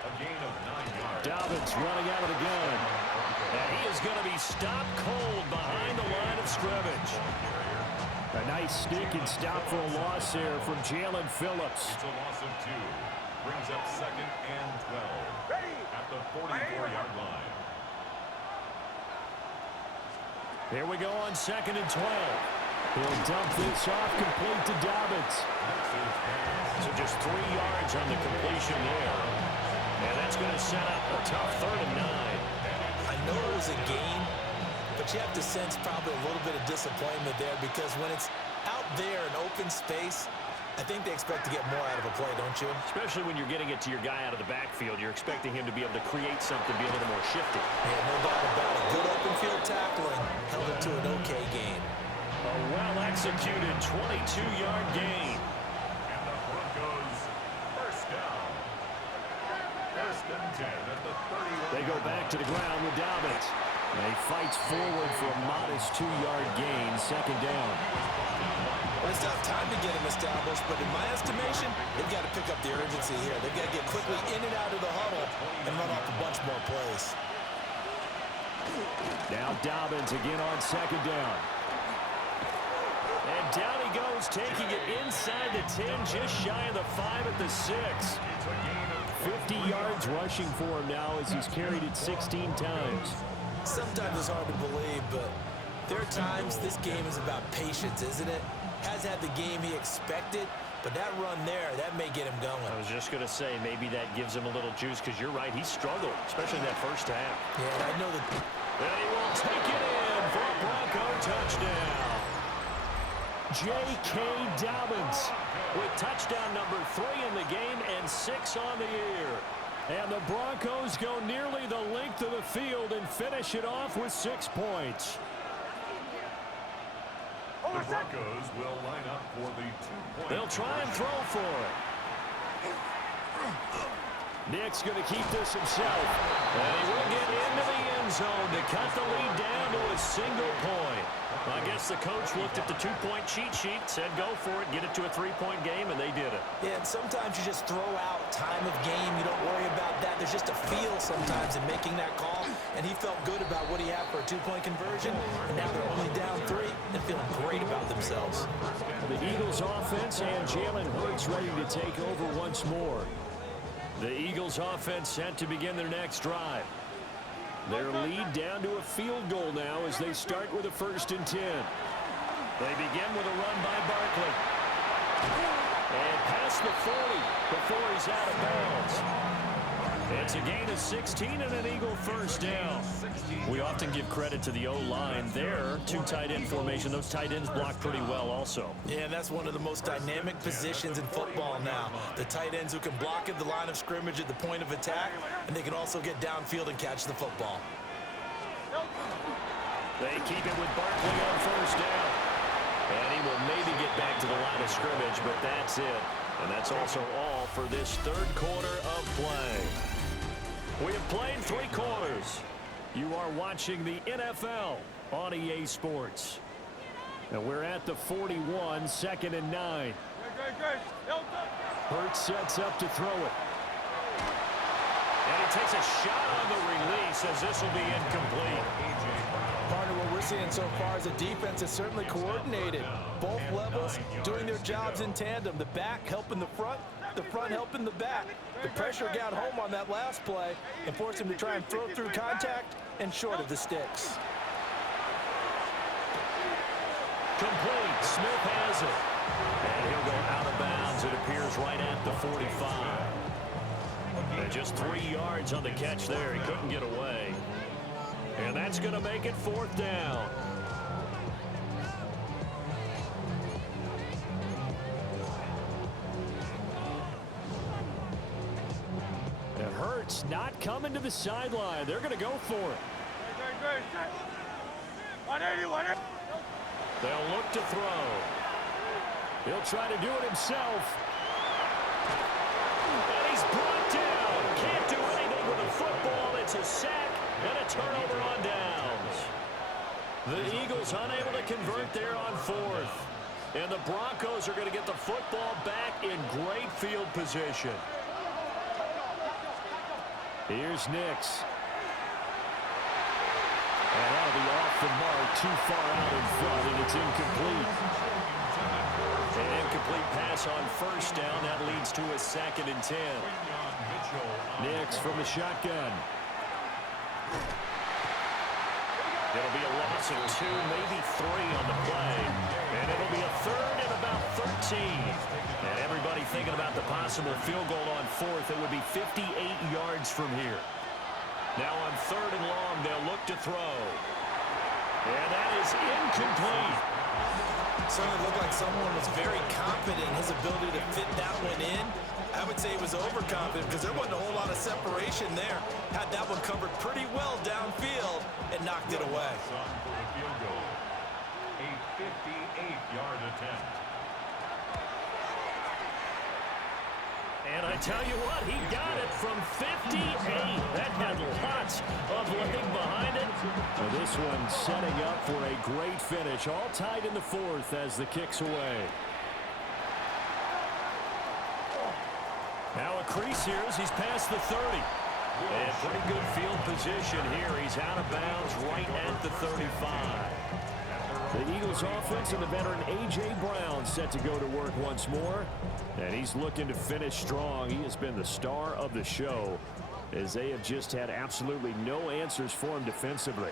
A gain of 9 yards. Dobbins running out of the gun. And he is going to be stopped cold behind the line of scrimmage. A nice sneak and stop for a loss there from Jalen Phillips. It's a loss of 2. Brings up 2nd and 12 at the 44-yard line. Here we go on 2nd and 12. He'll dump this off complete to Dobbins. So just 3 yards on the completion there. And that's going to set up a tough 3rd and 9. I know it was a gain, but you have to sense probably a little bit of disappointment there because when it's out there in open space, I think they expect to get more out of a play, don't you? Especially when you're getting it to your guy out of the backfield. You're expecting him to be able to create something, be a little more shifty. Yeah, no doubt about it. Good open field tackling held it to an okay gain. A well-executed 22-yard gain. And the Broncos first down. 1st and 10 at the 31. They go back to the ground with Dobbins. And he fights forward for a modest 2-yard gain, 2nd down. Well, it's not time to get him established, but in my estimation, they've got to pick up the urgency here. They've got to get quickly in and out of the huddle and run off a bunch more plays. Now Dobbins again on 2nd down. And down he goes, taking it inside the 10, just shy of the 5 at the 6. 50 yards rushing for him now as he's carried it 16 times. Sometimes it's hard to believe, but there are times this game is about patience, isn't it? Has had the game he expected, but that run there, that may get him going. I was just going to say, maybe that gives him a little juice, because you're right, he struggled, especially in that first half. Yeah, and I know that. And he will take it in for a Bronco touchdown. J.K. Dobbins with touchdown number 3 in the game and 6 on the year. And the Broncos go nearly the length of the field and finish it off with 6 points. The Broncos will line up for the 2-point. They'll try and throw for it. Nick's going to keep this himself. And he will get into the end zone to cut the lead down to a single point. I guess the coach looked at the 2-point cheat sheet, said go for it, get it to a 3-point game, and they did it. Yeah, and sometimes you just throw out time of game. You don't worry about that. There's just a feel sometimes in making that call, and he felt good about what he had for a 2-point conversion, and now they're only down 3 and feeling great about themselves. The Eagles offense and Jalen Hurts ready to take over once more. The Eagles offense set to begin their next drive. Their lead down to a field goal now as they start with a 1st and 10. They begin with a run by Barkley. And past the 40 before he's out of bounds. It's a gain of 16 and an Eagle first down. We often give credit to the O-line there. 2 tight end formation. Those tight ends block pretty well also. Yeah, and that's one of the most dynamic positions in football now. The tight ends who can block at the line of scrimmage at the point of attack, and they can also get downfield and catch the football. They keep it with Barkley on 1st down. And he will maybe get back to the line of scrimmage, but that's it. And that's also all for this 3rd quarter of play. We have played 3 quarters. You are watching the NFL on EA Sports. And we're at the 41, 2nd and 9. Hurts sets up to throw it. And he takes a shot on the release as this will be incomplete. Partner, what we're seeing so far is a defense that's certainly coordinated. Both levels doing their jobs in tandem. The back helping the front helping the back. The pressure got home on that last play and forced him to try and throw through contact and short of the sticks. Complete. Smith has it. And he'll go out of bounds. It appears right at the 45. And just 3 yards on the catch there. He couldn't get away. And that's going to make it 4th down. And Hurts not coming to the sideline. They're going to go for it. They'll look to throw. He'll try to do it himself. And he's brought down. Can't do anything with a football. It's a sack and a turnover on downs. The Eagles unable to convert there on 4th. And the Broncos are going to get the football back in great field position. Here's Nix. And that'll be off the mark, too far out in front, and it's incomplete. An incomplete pass on 1st down. That leads to a 2nd and 10. Nix from the shotgun. It'll be a loss of 2, maybe 3 on the play. And it'll be a 3rd and about 13. And everybody thinking about the possible field goal on 4th. It would be 58 yards from here. Now on 3rd and long, they'll look to throw. And that is incomplete. Certainly looked like someone was very confident in his ability to fit that one in. I would say he was overconfident because there wasn't a whole lot of separation there. Had that one covered pretty well downfield and knocked it away. For the field goal. A 58-yard attempt. And I tell you what, he got it from 58. That had lots of leg behind it. Well, this one setting up for a great finish. All tied in the 4th as the kick's away. Now a crease here as he's past the 30. And pretty good field position here. He's out of bounds right at the 35. The Eagles offense and the veteran A.J. Brown set to go to work once more. And he's looking to finish strong. He has been the star of the show as they have just had absolutely no answers for him defensively.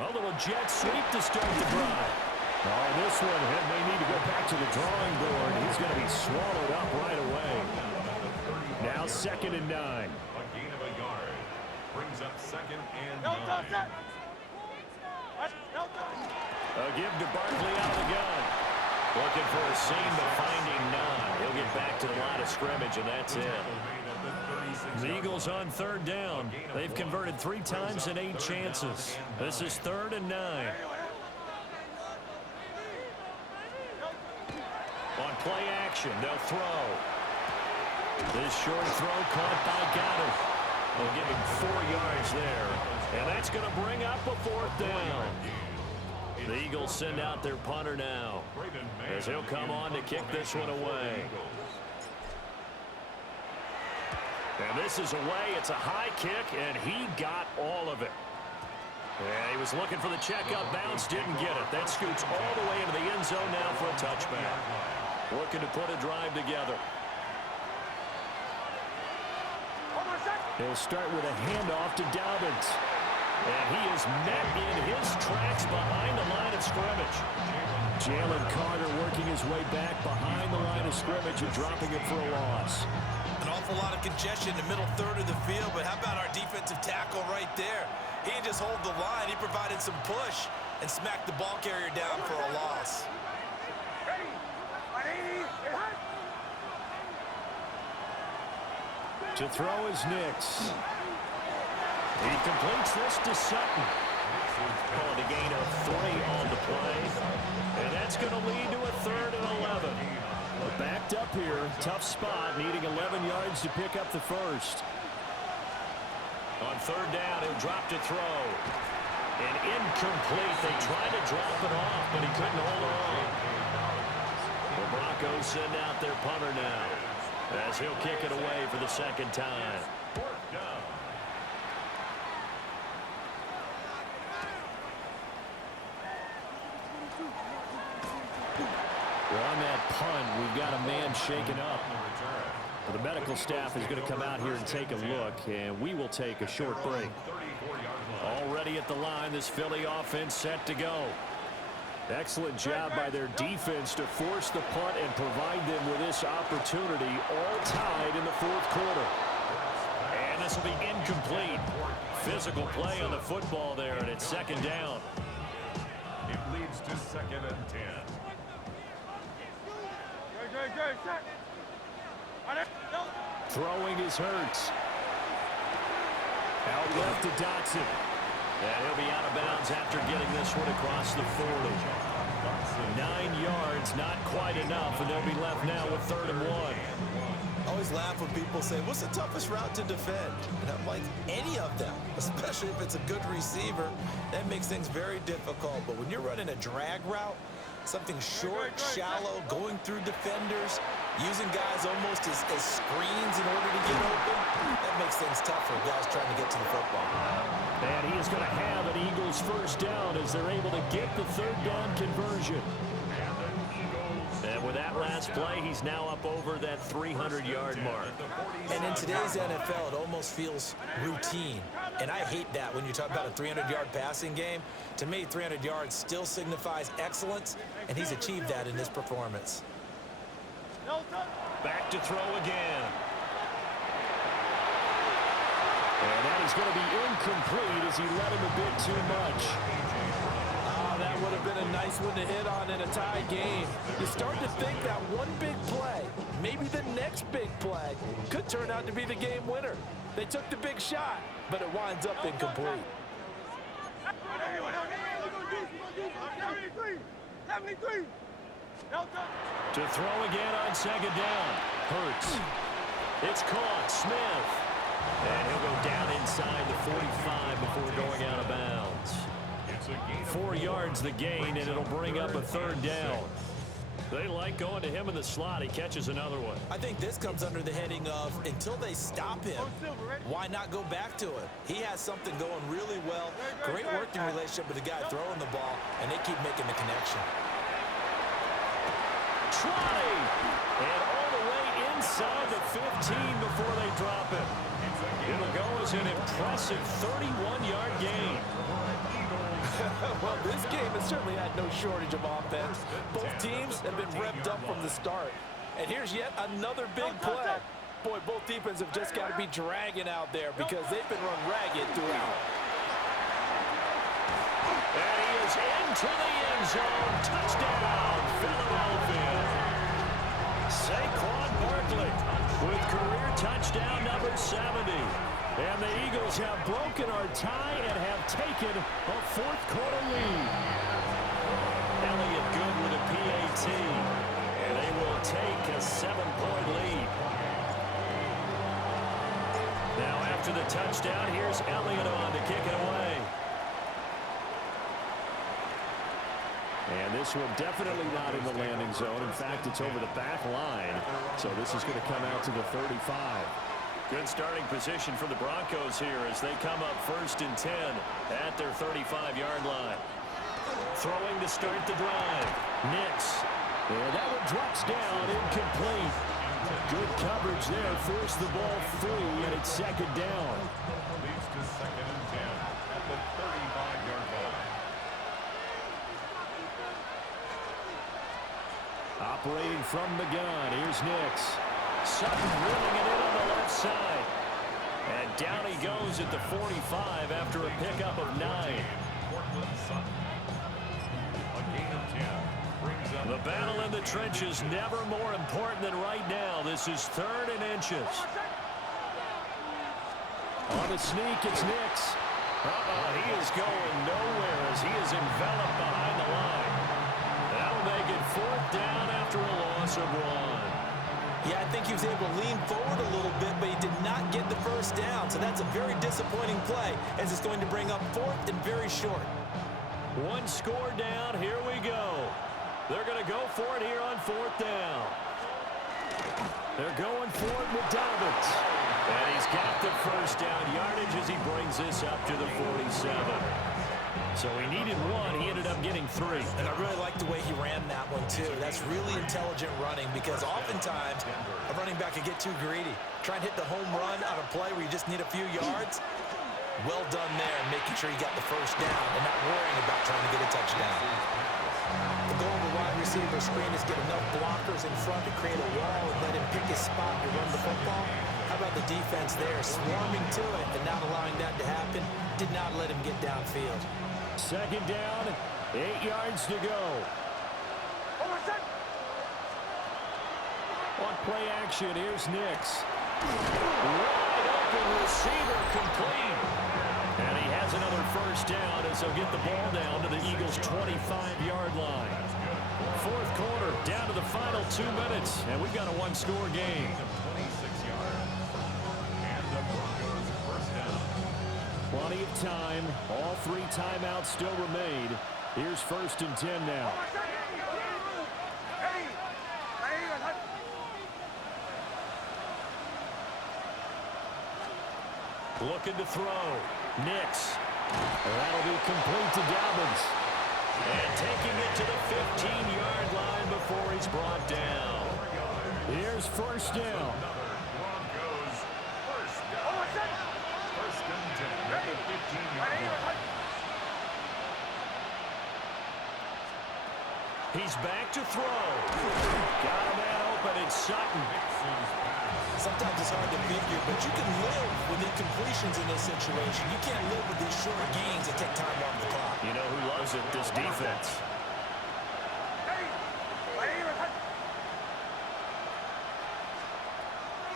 A little jet sweep to start the drive. Oh, this one may need to go back to the drawing board. He's going to be swallowed up right away. Now 2nd and 9. A gain of a yard. Brings up 2nd and 9. A give to Barkley out of the gun. Looking for a seam, but finding none. He'll get back to the line of scrimmage, and that's it. The Eagles on 3rd down. They've converted 3 times in 8 chances. This is 3rd and 9. On play action, they'll throw. This short throw caught by Goddard. They'll give him 4 yards there. And that's going to bring up a 4th down. The Eagles send out their punter now as he'll come on to kick this one away. And this is away. It's a high kick, and he got all of it. And he was looking for the checkup bounce, didn't get it. That scoots all the way into the end zone now for a touchback. Looking to put a drive together. He'll start with a handoff to Dobbins. And he is met in his tracks behind the line of scrimmage. Jalen Carter working his way back behind the line of scrimmage and dropping it for a loss. An awful lot of congestion in the middle 3rd of the field, but how about our defensive tackle right there? He didn't just hold the line, he provided some push and smacked the ball carrier down for a loss. To throw is Nix. He completes this to Sutton. Called a gain of 3 on the play. And that's going to lead to a 3rd and 11. Backed up here, tough spot, needing 11 yards to pick up the first. On 3rd down, he'll drop to throw. And incomplete. They tried to drop it off, but he couldn't hold on. The Broncos send out their punter now, as he'll kick it away for the second time. Fourth down. Well, on that punt, we've got a man shaken up. The medical staff is going to come out here and take a look, and we will take a short break. Already at the line, this Philly offense set to go. Excellent job by their defense to force the punt and provide them with this opportunity, all tied in the fourth quarter. And this will be incomplete. Physical play on the football there, and it's second down. It leads to 2nd and 10. Throwing is Hurts. Out left to Dotson. And he'll be out of bounds after getting this one across the 40. 9 yards, not quite enough, and they'll be left now with 3rd and 1. I always laugh when people say, what's the toughest route to defend? And I'm like, any of them, especially if it's a good receiver. That makes things very difficult. But when you're running a drag route, something short, shallow, going through defenders, using guys almost as screens in order to get open, that makes things tough for guys trying to get to the football. And he is going to have an Eagles first down as they're able to get the 3rd down conversion. And with that last play, he's now up over that 300-yard mark. And in today's NFL, it almost feels routine. And I hate that when you talk about a 300-yard passing game. To me, 300 yards still signifies excellence, and he's achieved that in this performance. Back to throw again. And that is going to be incomplete as he let him a bit too much. That would have been a nice one to hit on in a tie game. You start to think that one big play, maybe the next big play, could turn out to be the game winner. They took the big shot, but it winds up incomplete. To throw again on 2nd down. Hurts. It's caught. Smith. And he'll go down inside the 45 before going out of bounds. 4 yards the gain, and it'll bring up a 3rd down. They like going to him in the slot. He catches another one. I think this comes under the heading of, until they stop him, why not go back to it? He has something going really well. Great working relationship with the guy throwing the ball, and they keep making the connection. Try! And all the way inside the 15 before they drop him. It'll go as an impressive 31-yard gain. Well, this game has certainly had no shortage of offense. Both teams have been revved up from the start. And here's yet another big play. Boy, both defenses have just got to be dragging out there because they've been run ragged throughout. And he is into the end zone. Touchdown, Philadelphia. Saquon Barkley with career touchdown number 70. And the Eagles have broken our tie and have taken a 4th quarter lead. Elliott good with a PAT. And they will take a 7-point lead. Now after the touchdown, here's Elliott on to kick it away. And this one definitely not in the landing zone. In fact, it's over the back line. So this is going to come out to the 35. Good starting position for the Broncos here as they come up 1st and 10 at their 35-yard line. Throwing to start the drive. Nix. And that one drops down, incomplete. Good coverage there. Force the ball free, and it's 2nd down. Leads to 2nd and 10 at the 35-yard line. Operating from the gun. Here's Nix. Sutton reeling it in on the left side. And down he goes at the 45 after a pickup of 9. The battle in the trenches never more important than right now. This is 3rd and inches. On the sneak, it's Nix. He is going nowhere as he is enveloped behind the line. That'll make it 4th down after a loss of 1. Yeah, I think he was able to lean forward a little bit, but he did not get the first down. So that's a very disappointing play as it's going to bring up 4th and very short. 1 score down. Here we go. They're going to go for it here on 4th down. They're going for it with Dobbins. And he's got the first down yardage as he brings this up to the 47. So he needed 1. He ended up getting 3. And I really like the way he ran that one, too. That's really intelligent running because oftentimes a running back can get too greedy. Try and hit the home run on a play where you just need a few yards. Well done there, making sure he got the first down and not worrying about trying to get a touchdown. The goal of the wide receiver screen is get enough blockers in front to create a wall and let him pick his spot to run the football. How about the defense there, swarming to it and not allowing that to happen? Did not let him get downfield. 2nd down, 8 yards to go. On play action, here's Nix. Wide open receiver complete. And he has another first down as he'll get the ball down to the Eagles' 25-yard line. 4th quarter, down to the final 2 minutes, and we've got a 1-score game. 26 yards. And the Broncos first down. Plenty of time. All 3 timeouts still remain. Here's 1st and 10 now. Looking to throw. Nix. That'll be complete to Dobbins. And taking it to the 15-yard line before he's brought down. Here's 1st down. Broncos first down. 1st and 10 at the 15-yard line. He's back to throw. Got a man open, it's Sutton. Sometimes it's hard to figure, but you can live with incompletions in this situation. You can't live with these short gains that take time off the clock. You know who loves it? This defense.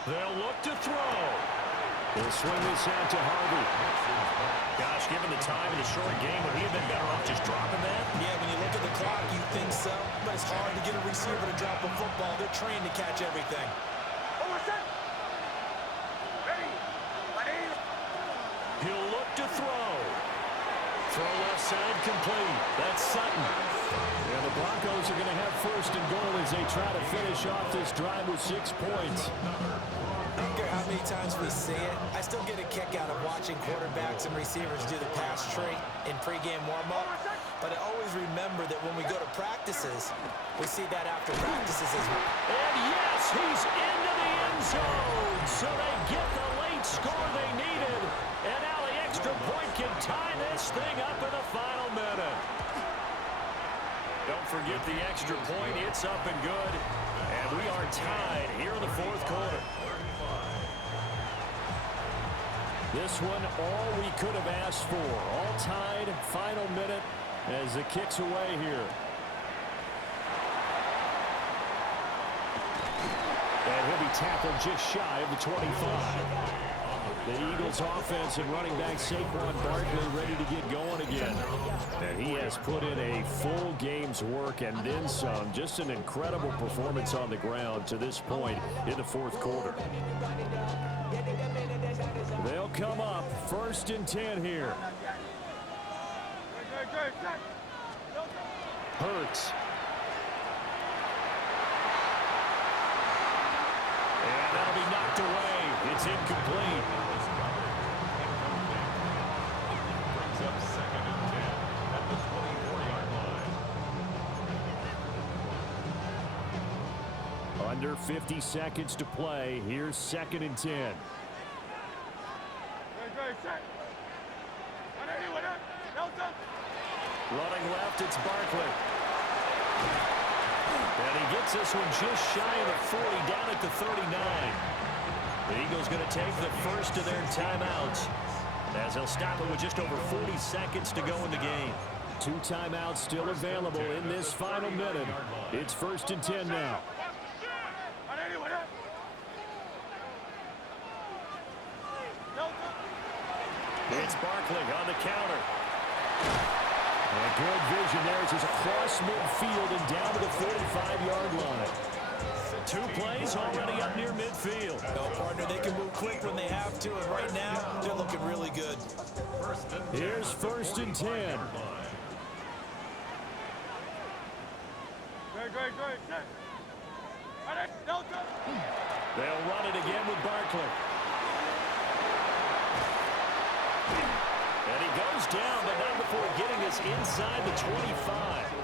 They'll look to throw. He'll swing this out to Harvey. Gosh, given the time in the short game, would he have been better off just dropping that? Yeah, when you look at the clock, you think so. But it's hard to get a receiver to drop a football. They're trained to catch everything. He'll look to throw. Throw left side complete. That's Sutton. And the Broncos are going to have 1st and goal as they try to finish off this drive with 6 points. I don't care how many times we see it. I still get a kick out of watching quarterbacks and receivers do the pass tree in pregame warm-up. But I always remember that when we go to practices, we see that after practices as well. And yes, he's into the end zone. So they get the late score they needed. And now the extra point can tie this thing up in the final minute. Don't forget the extra point. It's up and good. And we are tied here in the 4th quarter. This one, all we could have asked for. All tied, final minute as the kick's away here. And he'll be tackled just shy of the 25. The Eagles offense and running back Saquon Barkley ready to get going again. And he has put in a full game's work and then some. Just an incredible performance on the ground to this point in the 4th quarter. They'll come up 1st and 10 here. Hurts. And that'll be knocked away. It's incomplete. Brings up 2nd and 10 at the 24-yard line. Under 50 seconds to play. Here's 2nd and 10. Running left, it's Barkley. And he gets this one just shy of the 40, down at the 39. The Eagles going to take the first of their timeouts as they'll stop it with just over 40 seconds to go in the game. 2 timeouts still available in this final minute. It's 1st and 10 now. It's Barkley on the counter. And good vision there as he's across midfield and down to the 45-yard line. 2 plays already up near midfield. No, partner, they can move quick when they have to, and right now, they're looking really good. Here's 1st and 10. Great. Set. Ready? No touch. They'll run it again with Barkley. And he goes down, but not before getting us inside the 25.